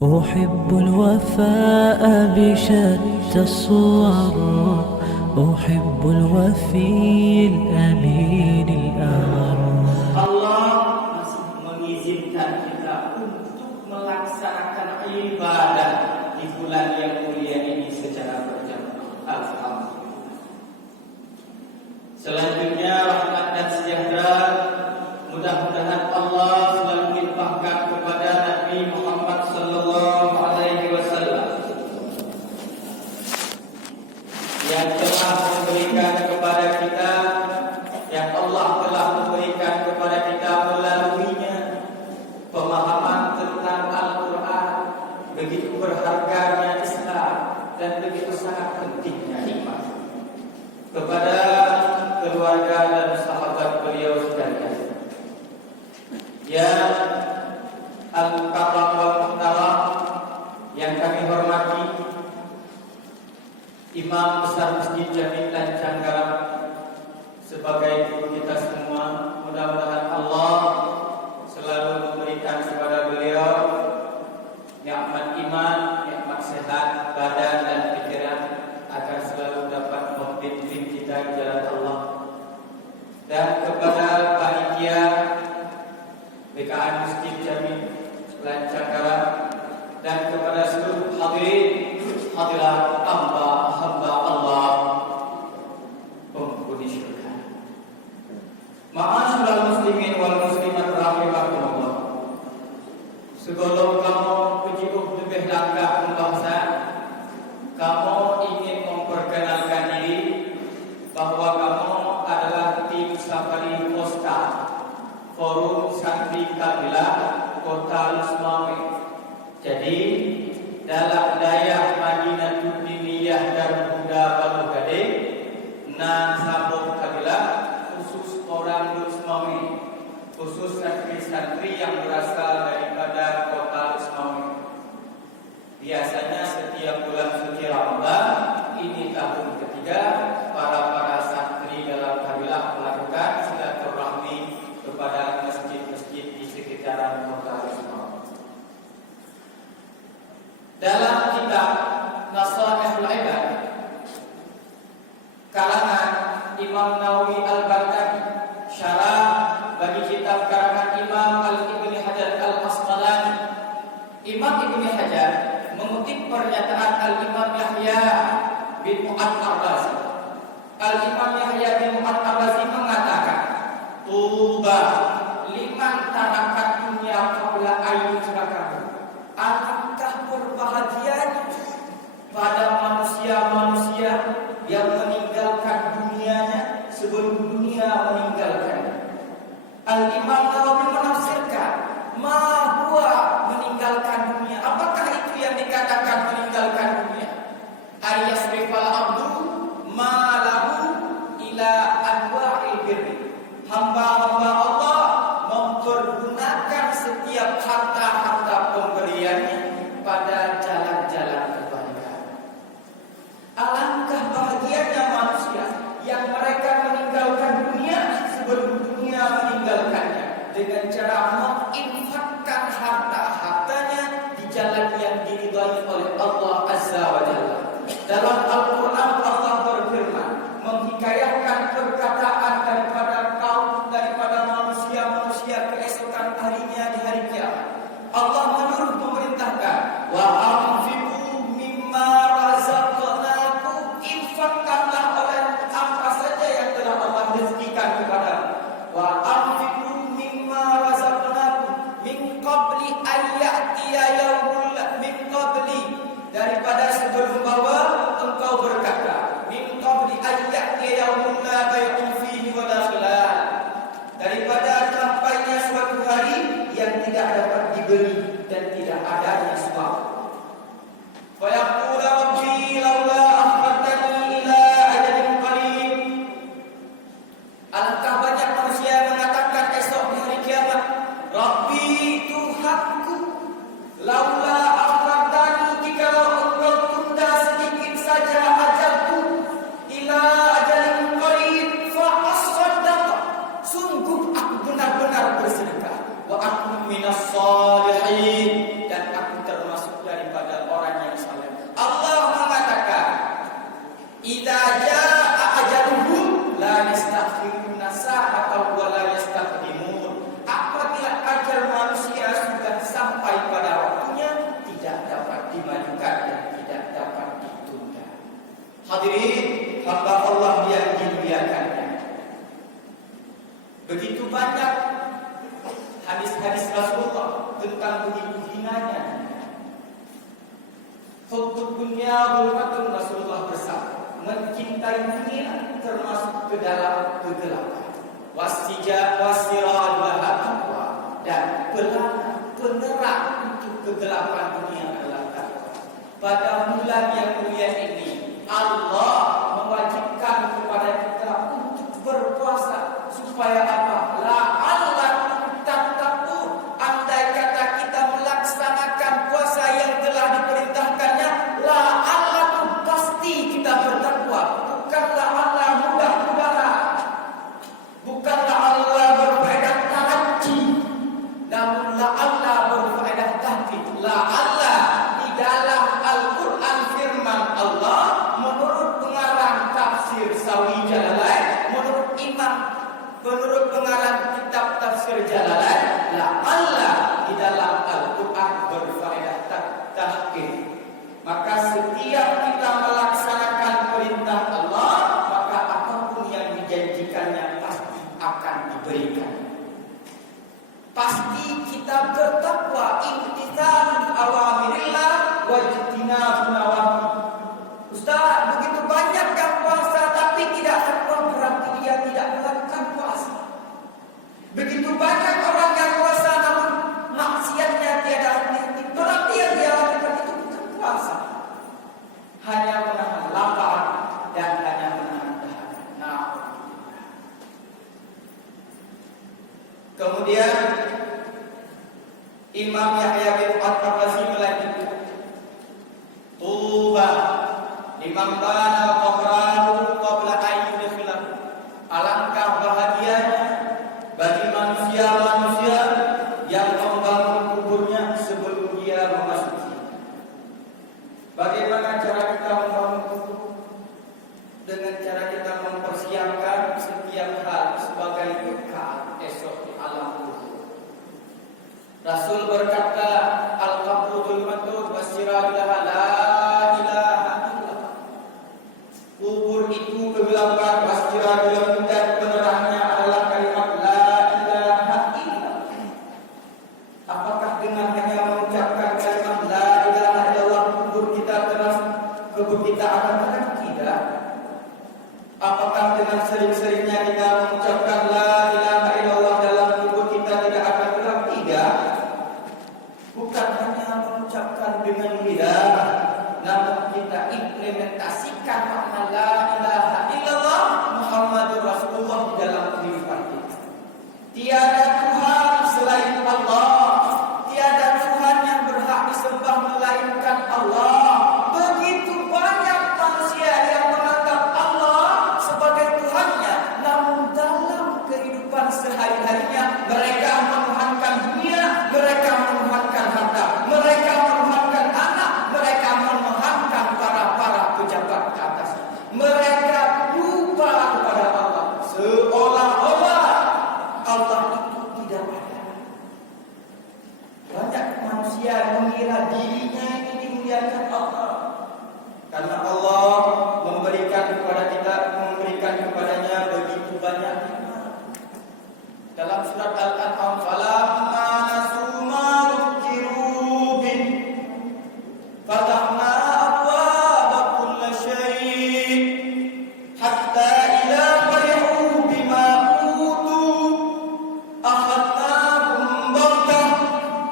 أحب الوفاء بشتى الصور، أحب الوفي الأمين الأمر. Allah masih mengizinkan kita untuk melaksanakan ibadah di bulan yang mulia ini secara berjamaah. Alhamdulillah. Selanjutnya rahmat dan sejahtera mudah-mudahan Allah selalu limpahkan kepada Nabi Muhammad sallallahu alaihi wasallam yang telah memberikan kepada kita, yang Allah telah memberikan kepada kita melaluinya pemahaman tentang Al-Quran, begitu berharganya Islam dan begitu sangat pentingnya iman, kepada keluarga dan sahabat beliau sekalian yang al-karam wal muhtaram, yang kami hormati Imam Besar Masjid Jami Lancanggaram sebagai guru kita semua. Mudah-mudahan Allah selalu memberikan kepada beliau nikmat iman, nikmat sehat badan dan pikiran, agar selalu dapat membimbing kita di jalan Allah. Dan kepada panitia BKA Masjid Jami Lancanggaram dan kepada seluruh hadirin hadirat hamba Allah penghuni syurga. Ma'asyiral muslimin wal muslimat rahimakumullah. Sebelum kamu berjiuh lebih langkah pembahasan, kamu ingin memperkenalkan diri bahwa kamu adalah tim Safari Posta Forum Santri Kabilah Kota Lusmawe. Jadi dalam daya Madinatul Diniyah dan Buddha Baru Gade nan sabuk kabilah khusus orang Lusmawe, khusus santri-santri yang berasal daripada Kota Lusmawe. Biasanya setiap bulan suci Ramadan, ini tahun ketiga, para santri dalam kabilah melakukan silaturahmi kepada masjid-masjid di sekitaran Kota Lusmawe. Dalam kitab Nasaihul Ibad karangan Imam Nawawi Al-Baghdadi, syarah bagi kitab karangan Imam Al-Ibni Hajar Al-Asqalani, Imam Ibni Hajar mengutip pernyataan Al-Imam Yahya bin Mu'ad Ar-Razi. Al-Imam Yahya bin Mu'ad Ar-Razi mengatakan, "Tuba liman tarakat dunya qabla ayyusrakahu." Alangkah berbahagianya pada manusia-manusia yang meninggalkan dunianya sebelum dunia meninggalkannya. Al-Imam Nawawi menafsirkan, ma huwa meninggalkan dunia. Apakah itu yang dikatakan meninggalkan dunia? Ayasrifal abdu ma lahu ila anwa'il birri. Hamba-hamba Allah mempergunakan setiap harta-harta pemberiannya pada jalan-jalan kebaikan. Alangkah bahagianya manusia yang mereka meninggalkan dunia sebelum dunia meninggalkannya, dengan cara menginfakkan harta-hartanya di jalan yang diridhai oleh Allah Azza wa Jalla. Dalam Al-Quran Allah berfirman, menghikayatkan perkataan daripada manusia-manusia keesokan harinya di hari kiamat. Allah menyuruh memerintahkan, wa anfiqu mimma razaqnakum, infakkanlah oleh apa saja yang telah Allah rezekikan kepadamu. Wa anfiqu mimma razaqnakum min qabli an ya'tiya yaumul min qabli, daripada sebelum bahwa engkau dunia zulmatun, Rasulullah bersabda, mencintai dunia termasuk ke dalam kegelapan. Wasirajul taqwa, dan penerang untuk kegelapan dunia adalah takwa. Pada bulan yang mulia ini, Allah mewajibkan kepada kita untuk berpuasa supaya apa? La'allakum tattaqun. Andai kata kita melaksanakan puasa yang telah diperintahkannya, la'allakum, pasti kita bertakwa. Bukanlah Allah mudah-mudahan, bukanlah Allah berfaedah taranci, namun la'alla berfaedah tahqiq. La'alla di dalam Al-Quran firman Allah menurut pengarang tafsir Sawi Jalalain, menurut pengarang kitab tafsir Jalalain, la'alla di dalam Al-Quran berfaedah tahqiq. Maka setiap kita melaksanakan perintah Allah, maka apapun yang dijanjikannya pasti akan diberikan. Pasti kita bertakwa, imtithan awamirillah wajtinabun nawahi. Ustaz, begitu banyak yang puasa tapi tidak takwa, berarti dia tidak melakukan puasa. Begitu banyak orang yang puasa namun maksiatnya tiada henti, berarti yang dia lakukan itu bukan puasa, hanya menahan lapar dan hanya menahan dahaga. Nah, kemudian Imam Yahya bin At-Tabazi melanjutkan, Tuba liman bana qabrahu qabla an yudkhilah. Alangkah bahagianya bagi manusia yang membangun kuburnya sebelum dia memasuki. Bagaimana cara kita membangun kubur? Dengan cara kita mempersiapkan setiap hal sebagai bekal esok di alam kubur. Rasul berkata, al-qabru zulmatun wasirajul la ilaha illallah. Kubur itu kegelapan, wasirajul, dan penerangnya adalah kalimat la ilaha illallah. Apakah dengan hanya mengucapkan kalimat la ilaha illallah kubur kita akan tenang? Tidak. Apakah dengan sering-seringnya kita mengucapkan la ilaha illallah dalam kubur kita tidak akan gelap? Tidak. Bukan hanya mengucapkan dengan lidah, namun kita implementasikan makna la ilaha illallah Muhammadur Rasulullah dalam kehidupan kita. Tiada Tuhan selain Allah, tiada Tuhan yang berhak disembah melainkan Allah. Begitu banyak manusia yang menganggap Allah sebagai Tuhannya, namun dalam kehidupan sehari-harinya mereka menuhankan dunia, mereka menuhankan harta, mereka menuhankan anak, mereka menuhankan para pejabat ke atas. Mereka lupa kepada Allah, seolah-olah Allah itu tidak ada. Banyak manusia mengira dirinya ini dimuliakan Allah, karena Allah memberikan kepadanya begitu banyak nikmat. Dalam surat Al-An'am, falamma nasu ma dzukiru bih fatahna abwaaba kulli syai' hatta idza farihu bima utu akhadnahum baghtah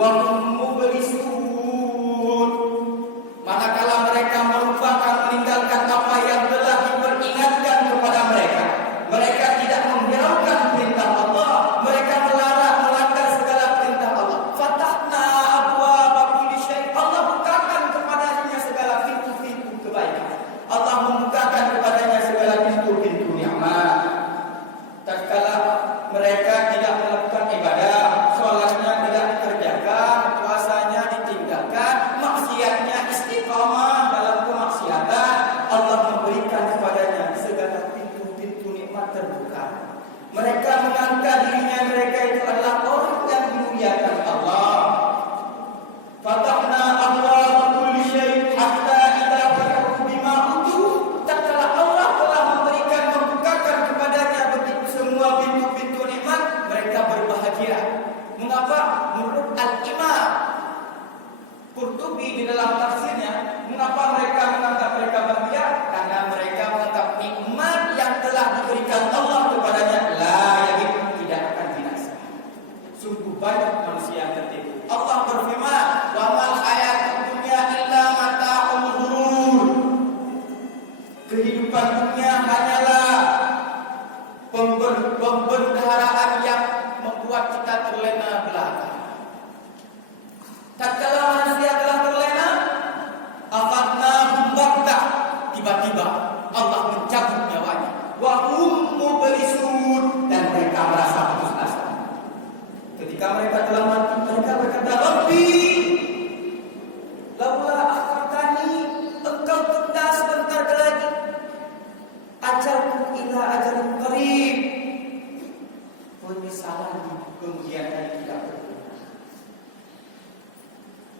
wa hum mublisun. Manakala mereka melupakan, meninggalkan apa yang telah diperingatkan kepada mereka, mereka tidak menghiraukan perintah Allah, mereka melanggar segala perintah Allah. Fatahna abwaaba kulli syai', Allah bukakan kepadanya segala pintu-pintu kebaikan, Allah membukakan kepadanya segala pintu-pintu nikmat. Tatkala mereka tidak melakukan ibadah, sholatnya tidak dikerjakan, puasanya ditinggalkan, maksiatnya istiqamah dalam kemaksiatan, Allah memberikan kepadanya segala pintu-pintu nikmat terbuka. Mereka menganggap dirinya mereka itu adalah orang yang dimuliakan Allah. Fatahna abwaaba kulli syai' hatta idza farihu bima utu. Tatkala Allah telah membukakan kepadanya begitu semua pintu-pintu nikmat, mereka berbahagia. Mengapa? Menurut Al-Imam Qurtubi di dalam tafsirnya, mengapa mereka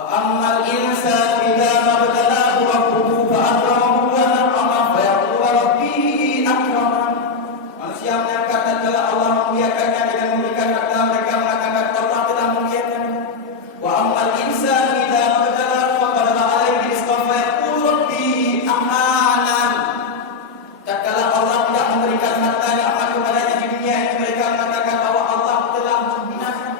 Wa ammal insanu idza mabtalahu rabbuhu fa akramahu wa na'ama fa yaqulu rabbi akraman. Manusia menyangka tatkala Allah memuliakannya dengan memberikan harta, mereka mengatakan Allah telah memuliakannya. Wa ammal insanu idza mabtalahu fa qadara alaihi rizqan fa yaqulu rabbi ahanan. Tatkala Allah tidak memberikan harta nikmat kepadanya di dunia ini, mereka mengatakan bahwa Allah telah menghinakan.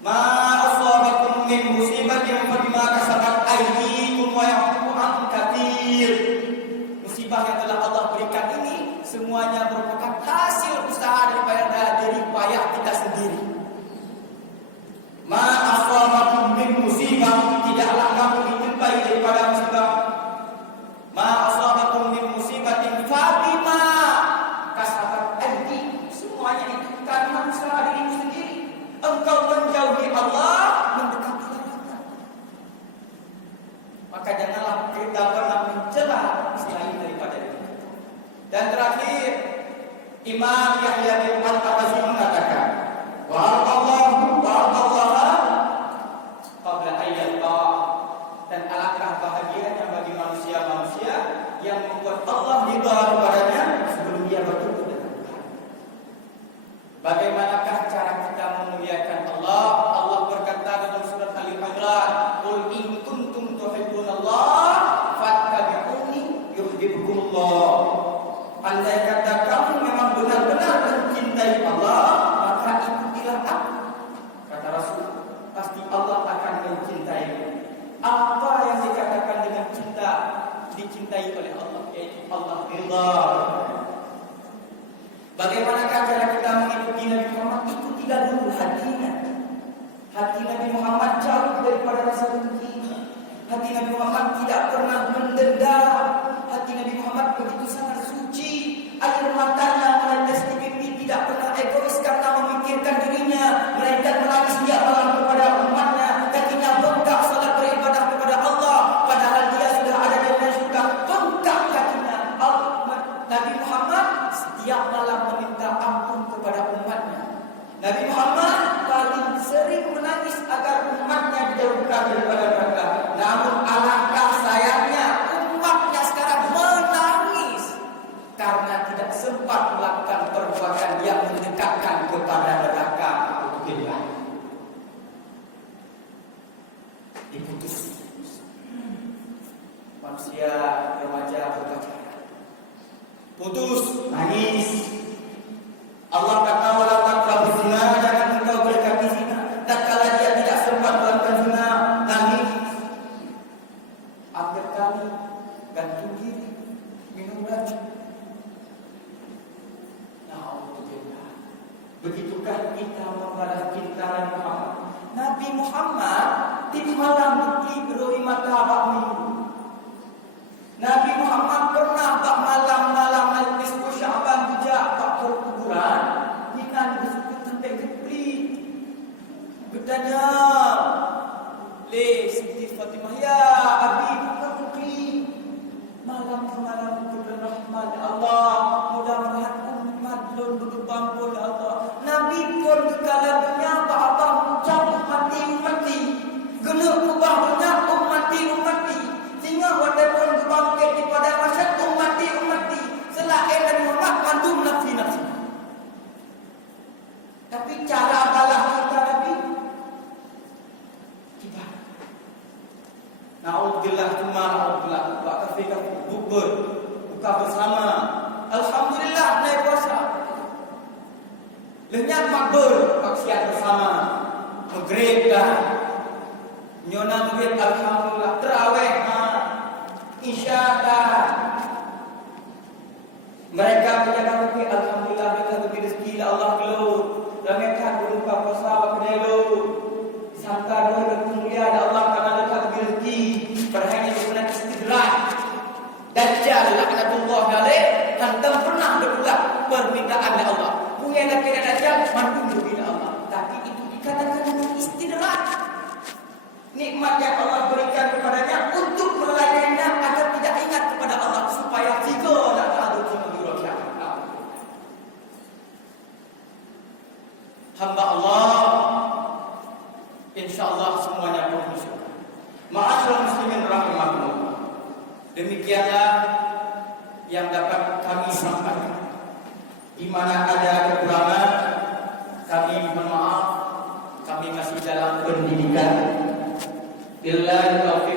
Ma asabakum min musibatin fa bima kasabat aydikum wa ya'fu an katsir. Musibah yang telah Allah berikan ini semuanya merupakan hasil usaha daripada jerih payah kita sendiri. Ma asabakum min musibah, tidaklah kamu ditimpai daripada musibah. Ma asabakum min musibatin fa bima kasabat aydikum, semuanya itu karena usaha dirimu sendiri. Engkau menjauhi Allah, mendekati neraka. Maka janganlah kita pernah mencela selain daripada itu. Dan terakhir, Imam Yahya bin Al-Tabazi mengatakan, wa Allahu qabla ayyalqa. Dan alangkah bahagianya bagi manusia-manusia yang membuat Allah ridha kepadanya sebelum dia bertemu dengan Tuhan. Bagaimanakah cara kita memuliakan Allah? Allah berkata dalam surat Al-Imran, "Qul in kuntum tuhibbunallah fattabi'uni yuhibbukumullah." Andai kata kamu memang benar-benar mencintai Allah, maka ikutilah aku. Kata Rasul, pasti Allah akan mencintaimu. Apa yang dikatakan dengan cinta dicintai oleh Allah, yaitu Allah ridha. Bagaimanakah cara kita mengikuti Nabi Muhammad? Ikutilah dulu hatinya. Hati Nabi Muhammad jauh daripada rasa dengki. Hati Nabi Muhammad tidak pernah mendendam. Hati Nabi Muhammad begitu sangat suci. Air matanya menetes di pipi, tidak pernah egois karena memikirkan dirinya, melainkan menangis dia malam kepada umatnya. Kakinya bengkak salat beribadah kepada Allah, padahal dia sudah ada di surga. Bengkak kakinya. Nabi Muhammad setiap malam meminta ampun kepada umatnya. Nabi Muhammad paling sering menangis agar umatnya dijauhkan daripada neraka. Namun alangkah sayangnya umatnya sekarang menangis karena tidak sempat melakukan perbuatan yang mendekatkan kepada neraka. Alhamdulillah. Diputus. Manusia remaja berpacaran. Putus, nangis. Allah kata wala taqrabuz zina, jangan engkau mendekati zina. Tatkala dia tidak sempat melakukan zina, nangis. Akhir kali gantung diri, minum racun. Alhamdulillah. Begitukah kita membalas cinta Nabi Muhammad? Nabi Muhammad di malam beroi mata bakmi. Nabi Muhammad pernah bak malam-malam nisfu Sya'ban bijak bak kuburan, ikan disebut sampai gepri. Bertanya, le Siti Fatimah, ya Abi, bukan gepri. Malam ke malam bulan rahmat Allah, mudah-mudahan umat belum berkembang ya Allah. Nabi pun kekala dunia bak abang ucap mati. Gelap ubah dunia mati. Sehingga walaupun berbangkit di pada masyarakat ummati selain dari Muhammad mandum nafsi. Tapi cara balas kita Nabi kita na'udzubillah buka bersama. Alhamdulillah naik puasa. Lenyap makbul maksiat bersama. Maghrib dah. Nyona maghrib alhamdulillah terawih Isya dah. Mereka menjaga rezeki, alhamdulillah mereka lebih rezeki Allah gelur. Dan mereka berbuka puasa waktu dulu. Sangka doa kemuliaan Allah karena mereka lebih rezeki. Perhanya sebenarnya istidraj. Dajjal laknatullah alaih hantam pernah berulang permintaan dari Allah. Punya nak kira Dajjal mandum berbina Allah. Tapi itu dikatakan dengan istidraj. Nikmat yang Allah berikan kepadanya untuk melayaninya agar tidak ingat kepada Allah supaya tiga dan adil menjuruskan hamba Allah. InsyaAllah semuanya Demikianlah yang dapat kami sampaikan. Di mana ada kekurangan, kami mohon maaf. Kami masih dalam pendidikan. Billahi taufiq